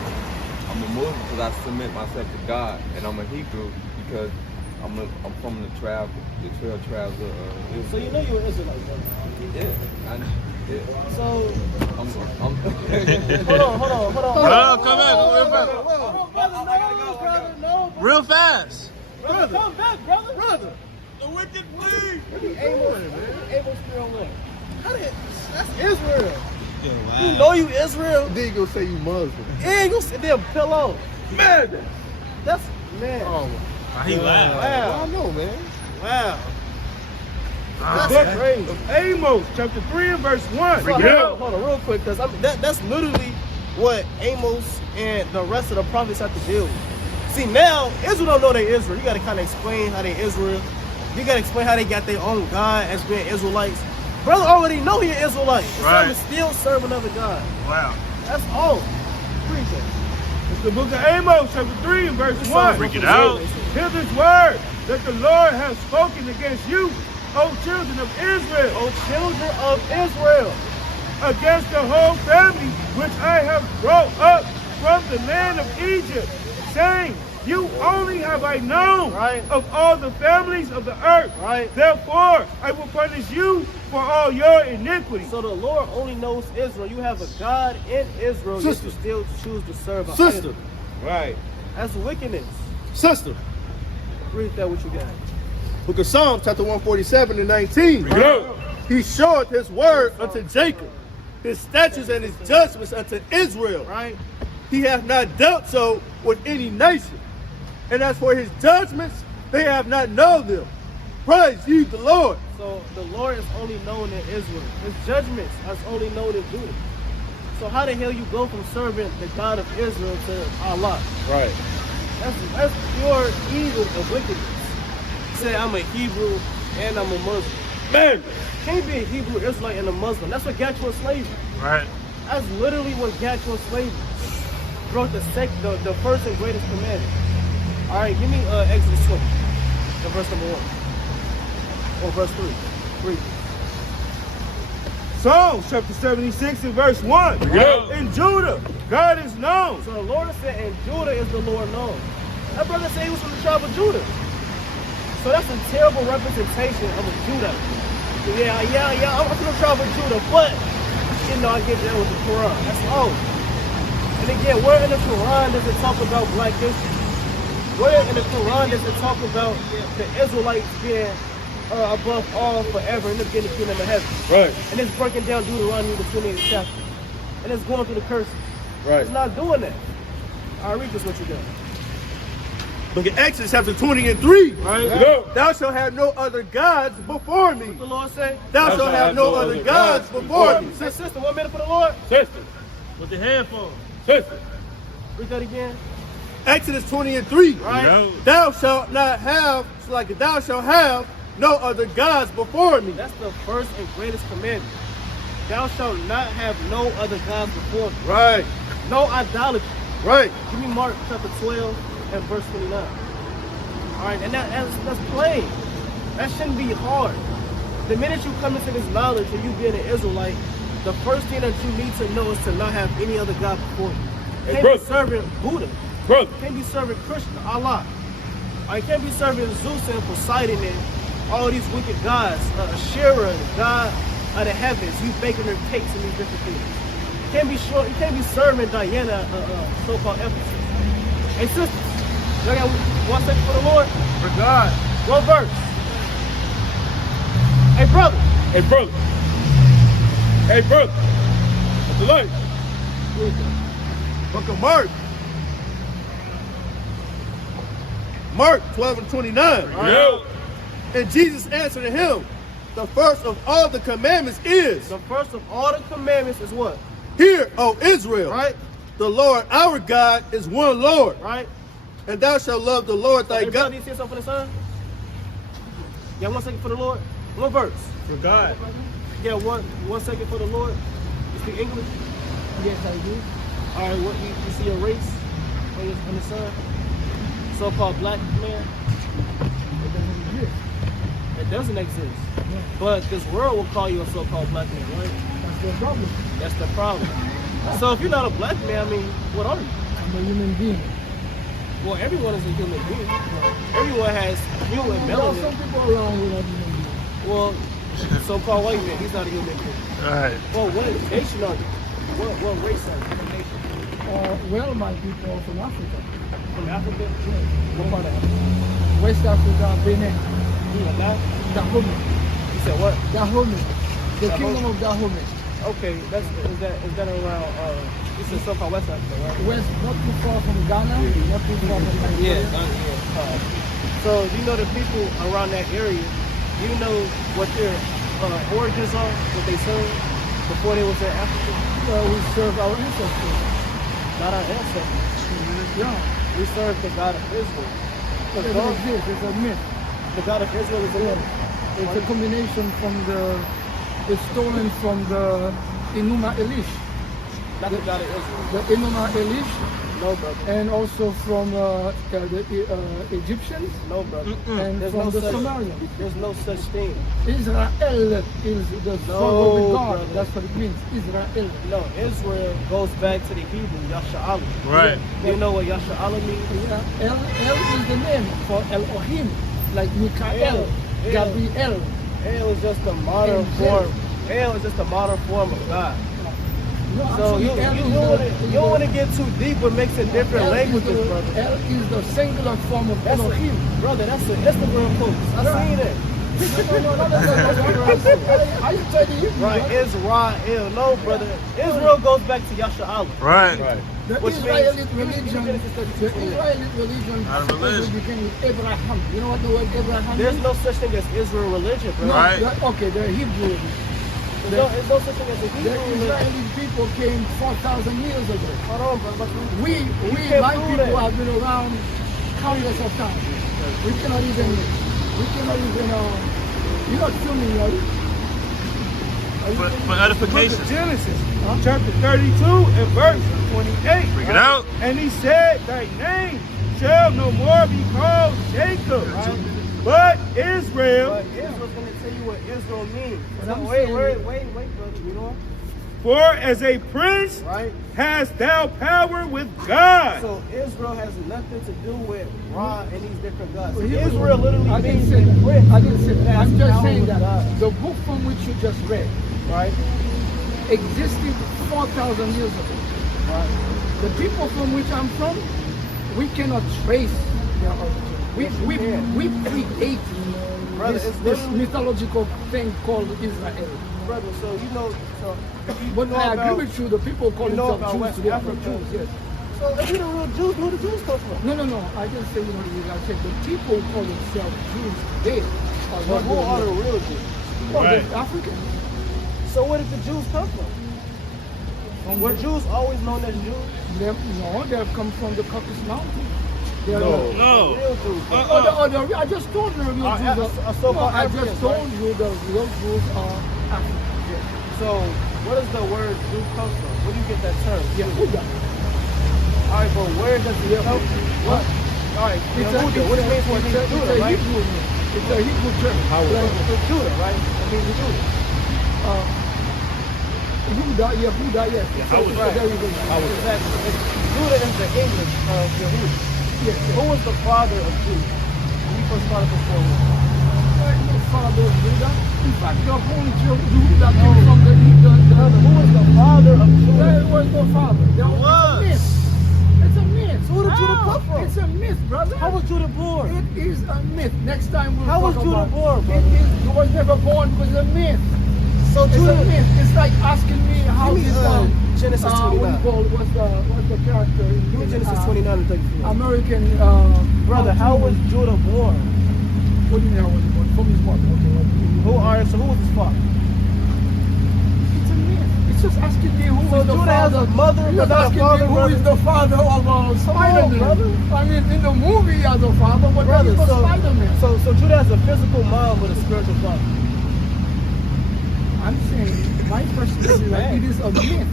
I'm a Muslim because I submit myself to God, and I'm a Hebrew because I'm from the 12 tribes of Israel. So you know you're an Israelite, bro. Yeah. So I'm hold on. Come back. No, Real fast. brother, come back, brother. The wicked flee. Amos 3:1. How did that's Israel? Yeah, wow. You know you Israel. Then you gonna say you Muslim. Yeah, you sit there pillow. Man. That's man. Oh, He laughed. Wow. I know, man. Wow. Book That's crazy. of Amos, chapter 3 and verse 1. So, hold on real quick, because that's literally what Amos and the rest of the prophets have to deal with. See, now, Israel don't know they Israel. You got to kind of explain how they Israel. You got to explain how they got their own God as being Israelites. Brother already know he an Israelite. Right. So still serve another God. Wow. That's all. Appreciate it. It's the book of Amos, chapter 3 and verse 1. Freak it out. Hear this word that the Lord has spoken against you, O children of Israel, O children of Israel, against the whole family which I have brought up from the land of Egypt, saying, you only have I known Right. of all the families of the earth. Right. Therefore, I will punish you for all your iniquity. So the Lord only knows Israel. You have a God in Israel, yet Sister. you still choose to serve a Sister. idol. Right. That's wickedness. Sister. Read that what you got. Book of Psalms, chapter 147 and 19. Go. He showeth his word unto Jacob, his statutes and his judgments unto Israel. Right? He hath not dealt so with any nation. And as for his judgments, they have not known them. Praise ye the Lord. So the Lord is only known in Israel. His judgments are only known in Judah. So how the hell you go from serving the God of Israel to Allah? Right. That's pure evil and wickedness. Say I'm a Hebrew and I'm a Muslim. Man. Can't be a Hebrew Israelite and a Muslim. That's what got you in slavery. Right. That's literally what got you in slavery. Broke the first and greatest commandment. All right, give me Exodus 20, the verse number 1, or verse 3. Read. Psalms chapter 76 and verse 1. Go. In Judah, God is known. So the Lord said, and Judah is the Lord known. That brother said he was from the tribe of Judah. So that's a terrible representation of a Judah. Yeah, I'm from the tribe of Judah, but you know I get that with the Quran. That's all. And again, where in the Quran does it talk about black history? Where in the Quran does it talk about the Israelites being above all forever and them getting the kingdom of heaven? Right. And it's breaking down Deuteronomy, the 28th chapter. And it's going through the curses. Right. It's not doing that. All right, read this what you got. Book of Exodus, chapter 20 and 3. Right. Go. Thou shalt have no other gods before me. What the Lord say? Thou shalt have no other gods before me. Say, sister, 1 minute for the Lord. Sister. With the headphones. Sister. Read that again. Exodus 20 and 3. Right. No. Thou shalt not have, thou shalt have no other gods before me. That's the first and greatest commandment. Thou shalt not have no other gods before me. Right. No idolatry. Right. Give me Mark chapter 12 and verse 29. All right, and that's plain. That shouldn't be hard. The minute you come into this knowledge of you being an Israelite, the first thing that you need to know is to not have any other God before you. Hey, Can't brother. be serving Buddha. Brother. Can't be serving Krishna, Allah. I can't be serving Zeus and Poseidon and all these wicked gods. Asherah, the god of the heavens. You baking their cakes and these different things. You can't be serving Diana, so-called Ephesus. Hey, sisters, y'all got 1 second for the Lord? For God. One verse. Hey, brother. Hey, brother. Hey, brother. What's the light? Book of Mark. Mark 12 and 29. Right. And Jesus answered him, the first of all the commandments is, The first of all the commandments is what? Hear, O Israel, Right? the Lord our God is one Lord, Right? and thou shalt love the Lord thy Hey, brother, God. you see something for the son? Yeah, 1 second for the Lord. One verse. For God. Yeah, one second for the Lord. You speak English? Yes, I do. All right, what you see a race on the sun? So-called black man? It doesn't exist. But this world will call you a so-called black man, right? That's the problem. That's the problem. So if you're not a black man, I mean, what are you? I'm a human being. Well, everyone is a human being. Everyone has human There are melanin. some people around who are human beings. Well, so-called white man, he's not a human being. Right. Well, what nation are you? What race are you? What nation? Well, my people are from Africa. From Africa? What part of Africa? West Africa, Benin, That? Dahomey. You said what? Dahomey. The Dahomey? kingdom of Dahomey. Okay, is that around this is so-called West Africa, right? West, not too far from Ghana, not too far from Nigeria. So you know the people around that area, you know what their origins are, what they served before they was in Africa? Well, we serve our ancestors. Not our ancestors. Yeah. We serve the God of Israel. It doesn't exist. It's a myth. The God of Israel is a myth. It's a combination from it's stolen from the Enuma Elish. Not the God of Israel. The Enuma Elish, No, brother. and also from the Egyptians, No, brother. and There's from no the such, Sumerians. There's no such thing. Israel is the No, son of God. brother. That's what it means. Israel. No, Israel goes back to the Hebrew, Yasha'ala. Right. You know what Yasha'ala means? Yeah. El is the name for Elohim, like Mikael, El. Gabriel. El is just a modern Angel. form. El is just a modern form of God. No, So actually, El you don't want to get too deep what makes it different languages, brother. El is the singular form of That's Elohim. brother, that's an Instagram post. I seen it. I study Hebrew. Right, Israel. No, brother. Israel goes back to Yasha'ala. Right. The Which Israelite means- religion, Not a religion. began with Abraham. You know what the word Abraham There's means? no such thing as Israel religion, bro. No, Right. Okay, the Hebrew religion. There's no such thing as a The Hebrew religion. Israeli people came 4,000 years ago. Hold on, brother. My prove people that. have been around countless of times. We cannot even, you're not filming, are you? For edification. Book of Genesis, chapter 32 and verse 28. Bring it out. And he said, thy name shall no more be called Jacob, but Israel. But Israel's going to tell you what Israel means. What I'm Wait, saying- brother. You know what? For as a prince Right? hast thou power with God. So Israel has nothing to do with Ra and these different gods. Well, here- Israel literally I didn't means say a that. prince. I didn't say that. That's I'm just power saying with that God. the book from which you just read, Right? existed 4,000 years ago. Right. The people from which I'm from, we cannot trace their origin. We create Brother, this it's literally- mythological thing called Israel. Brother, so you know, But know I about- agree with you, the people call you know themselves about Jews West today are from Africa. Jews, yes. so if we the real Jews, who the Jews come from? No, I didn't say you know, I said the people who call themselves Jews today are But not who are the the real Jews? well, Right. they're Africans. So where did the Jews come from? Were Jews always known as Jews? They've come from the Caucasus Mountains. They're No. Real Jews. I just told you the real Are- Jews are so-called I Africans, just told you the real Jews are Africans. So where does the word Jew come from? Where do you get that term? Yeah, Huda. All right, but where does it come from? What? All right, Yehuda, what it means for it's a Judah, right? Hebrew name. It's a Hebrew term. It's Judah, right? I mean Judah. Huda, yes. how was that? There you go. Exactly. Judah is the English of Yehuda. Yes. Who was the father of Judah when he first started the war? The father of Judah. In fact, the whole Judah came from the Who was the father of Judah? There was no father. There was a myth. It's a myth. So where did Judah come from? It's a myth, brother. How was Judah born? It is a myth. Next time we'll How talk was Judah about born, it. brother? He was never born. It was a myth. So It's Judah, a myth. It's like asking me how Give me, did Genesis what 29. you call, what's the character in Give me Genesis 29 and 34. American Brother, how was Judah born? What do you mean how was he born? From his mother. Okay. Who was his father? It's a myth. It's just asking me who So is the Judah has father. a mother, It's but just not a asking father, me who brother. is the father of Spider-Man. brother. I mean, in the movie he has a father, but Brother, then he's a so, Spider-Man. so Judah has a physical mom with a spiritual father. I'm saying my perspective is that it is a myth.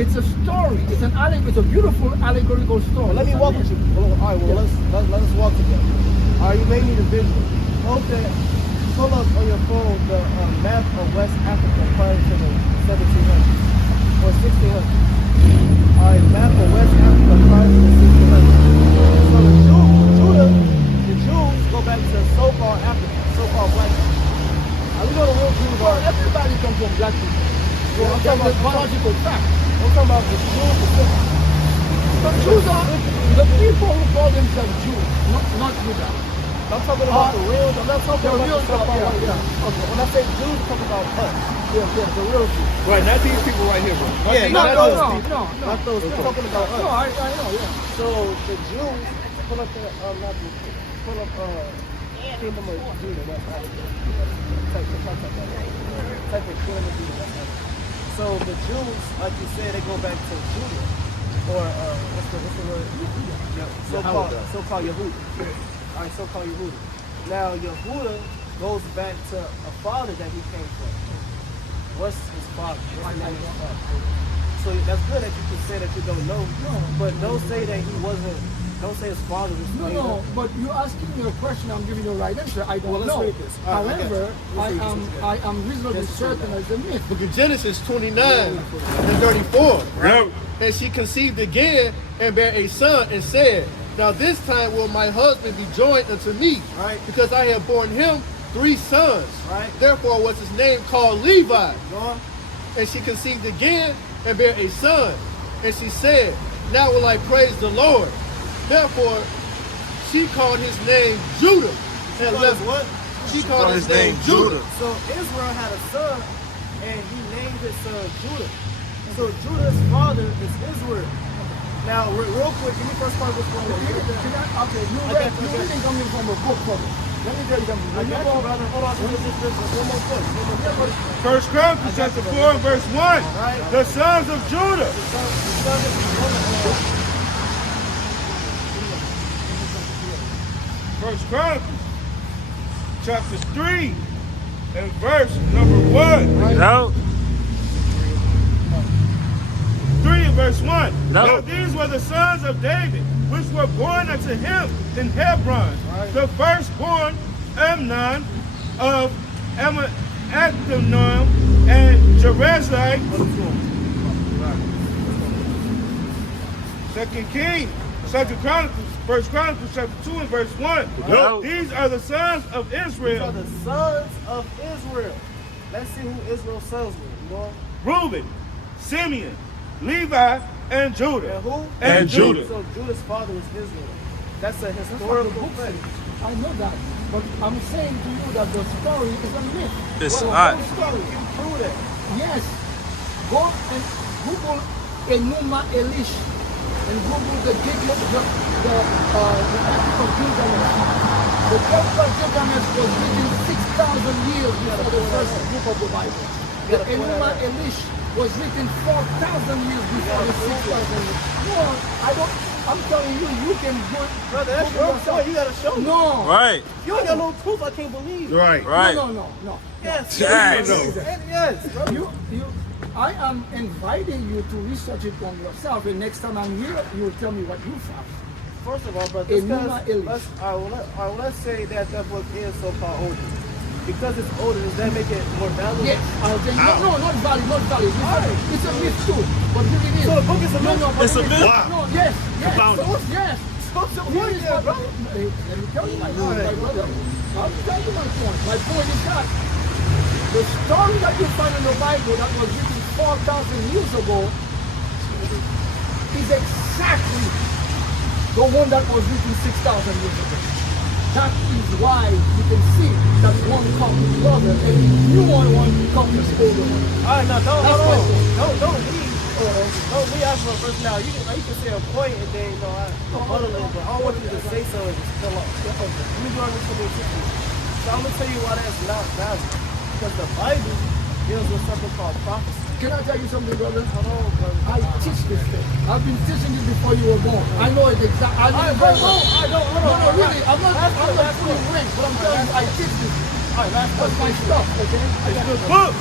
It's a story. It's an it's a beautiful allegorical story. Well, let me walk with you. Well, all right, well, let us walk together. All right, you may need a visual. Pull up on your phone the map of West Africa prior to the 1700s or 1600s. All right, map of West Africa prior to the 1600s. exactly. So I'm talking about biological fact. I'm talking about the Jews. The Jews are the people who call themselves Jews, not Judah. I'm talking about the real. I'm not talking The about real the so-called. yeah. Okay. When I say Jews, I'm talking about us. Yeah, the real Jews. Right, not these people right here, bro. Yeah, No, not no, those no, people. no, no. Not those. We're talking about us. No, I know, yeah. So the Jews, pull up the not the pull up kingdom of Judah. That's how type of kingdom of Judah. That's how. So the Jews, like you said, they go back to Judah, or what's the word? So-called Yehuda. All right, so-called Yehuda. Now Yehuda goes back to a father that he came from. What's his father? What's the name of his father? So that's good that you can say that you don't know, but don't say that he wasn't. Don't say his father was. No, but you're asking me a question. I'm giving you a right answer. I don't know. Read this. However, I am reasonably certain as a myth. Book of Genesis 29 and 34. Right. And she conceived again and bare a son and said, now this time will my husband be joined unto me, Right. because I have borne him 3 sons. Right. Therefore was his name called Levi. Go on. And she conceived again and bare a son. And she said, now will I praise the Lord. Therefore she called his name Judah. And left What? She called his name Judah. So Israel had a son, and he named his son Judah. So Judah's father is Israel. Now, real quick, give me first part of this one. Okay, you're reading coming from a book for me. Let me tell you something. I got you, brother. Hold on. Just one more point. First Chronicles chapter 4 and verse 1. The sons of Judah. First Chronicles chapter 3 and verse number 1. No. 3 and verse 1. No. Now these were the sons of David, which were born unto him in Hebron. The firstborn, Amnon of Adonam and Jerezzai. Second Chronicles, First Chronicles chapter 2 and verse 1. No. These are the sons of These are Israel. the sons of Israel. Let's see who Israel's sons were. You know? Reuben, Simeon, Levi, and Judah. And who? And Judah. So Judah's father is Israel. That's a historical fact. I know that, but I'm saying to you that the story is a myth. It's Well, not. whole story. You can prove that. Yes, go and Google Enuma Elish and Google the epic of Gilgamesh. The epic of Gilgamesh was written 6,000 years before the first book of the Bible. The Enuma Elish was written 4,000 years before the 6,000 years. No, I don't. I'm telling you, you can go. Brother, that's your point. You gotta show me. No. Right. You ain't got no proof. I can't believe. Right. Right. No. Yes. Yes. Yes. Brother. I am inviting you to research it on yourself, and next time I'm here, you will tell me what you found. First of all, brother, Enuma Elish. let's say that book is so-called older. Because it's older, does that make it more valuable? Yes, I'll tell you. No, not valid. It's a myth too. But here it is. So the book is a myth? but It's a myth? No, yes. Confounded. Yes. So Here what is then, what- brother? Let me tell you my point, my brother. I'll tell you my point. My point is that the story that you find in the Bible that was written 4,000 years ago is exactly the one that was written 6,000 years ago. That is why you can see that one comes brother and the new one comes older one. All right, now That's my don't point. don't leave out from first now. You can say a point and then I rebuttal it, but I don't want you to say something and just fill up. Let me go on this something. So I'm gonna tell you why that's not valid. Because the Bible deals with something called prophecy. Can I tell you something, brother? Hold on, brother. I teach this thing. I've been teaching it before you were born. I know it exactly. I know it very well. No, really. I'm not pulling rank, but I'm telling you, I teach this. All right, That's my stuff, okay? I got The it. book.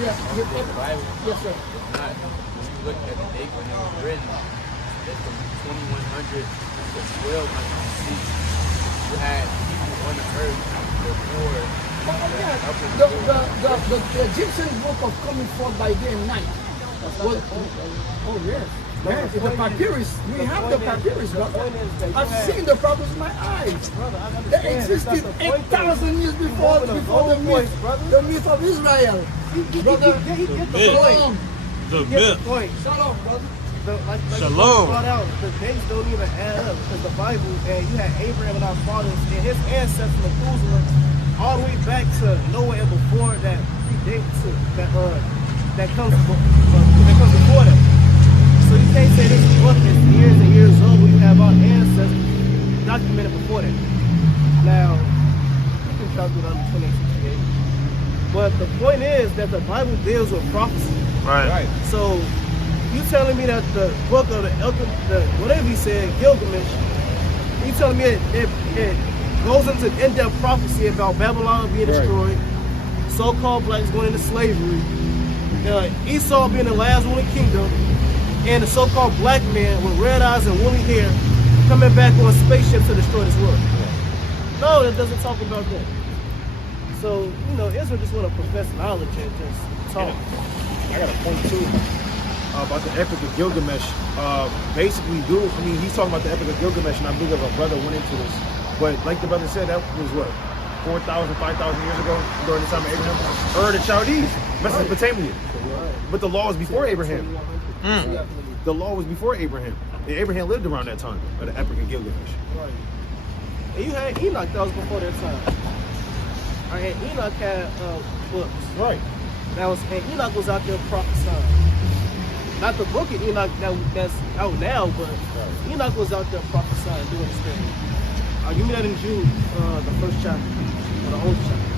Yes, The Bible yes, sir. is not, when you look at the date when it was written, it's from 2100 to 1200 BC. You had people on the earth before. The Egyptian book of coming forth by day and night. Was, oh yes. Man, the papyrus, we have the papyrus, brother. I've seen the papyrus with my eyes. They existed 8,000 years before the myth of Israel. Brother, shalom. The Get the myth. point. Shalom, brother. Like Shalom. brought out, the dates don't even add up because the Bible, and you had Abraham and our fathers and his ancestor Methuselah all the way back to Noah and before that predates that comes before that. So you can't say this book is years and years old when you have our ancestors documented before that. Now, you can calculate under 2868. But the point is that the Bible deals with prophecy. Right. So you telling me that the book of the whatever he said, Gilgamesh, you telling me it goes into in-depth prophecy about Babylon being destroyed, so-called blacks going into slavery, Esau being the last ruling kingdom, and the so-called black man with red eyes and woolly hair coming back on a spaceship to destroy this world. No, it doesn't talk about that. So, Israel just want to profess knowledge and just talk. I got a point too about the Epic of Gilgamesh. Basically, he's talking about the Epic of Gilgamesh, and I believe a brother went into this. But like the brother said, that was what, 4,000, 5,000 years ago, during the time of Abraham? Or the Chaldees, Mesopotamia. But the law was before Abraham. The law was before Abraham. And Abraham lived around that time, of the Epic of Gilgamesh. Right. And you had Enoch that was before their time. And Enoch had books. Right. And Enoch was out there prophesying. Not the book of Enoch that's out now, but Enoch was out there prophesying, doing his thing. Give me that in Jude, the first chapter, or the old chapter.